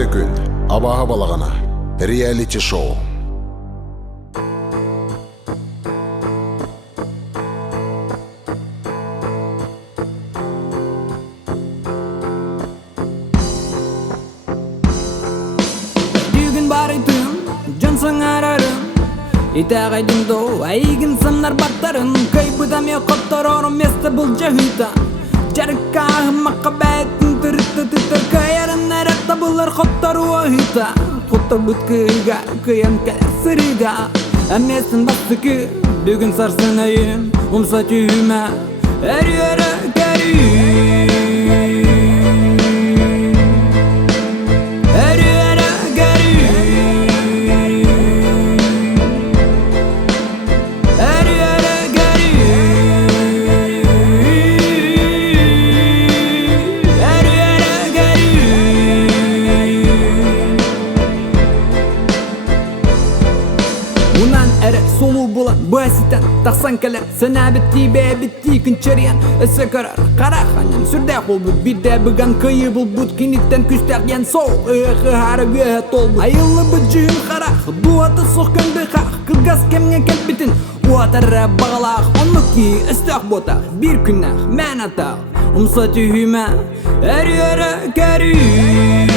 Күтте күн, абаға балағана, реалити шоу. Бүгін бар айтым, жонсың арарым Итағайдың доу, айгын санар баттарын Кайбыдаме қоттар орын месті бұл жағыта Жарыққа ағымаққа бәйттің түрітті-түттір Каярын әрәқта бұлар қоттар уағыта Қоттар бұткыға, күйен кәлер сырыға Әместің бастықы, бүгін сарсын айым Умса түйіме, әрі-әрі кәрі Унан әрі солу болан баситан тақсан кәлер Сәна бітті бәбітті күнчерен Әсі қарар қарақанен сүрді қол бұд Бидді бұған күйі бұл бұд Кенеттен күстәғден сол Иғы харығы тол бұд Айылы бұд жүйін қарақ Бұаты соққанды қақ Қылғас кәмге кәлбітін Уатары бағалақ Оны ки істақ ботақ Bir күннақ мән атақ Умса түйіме әрі кәрі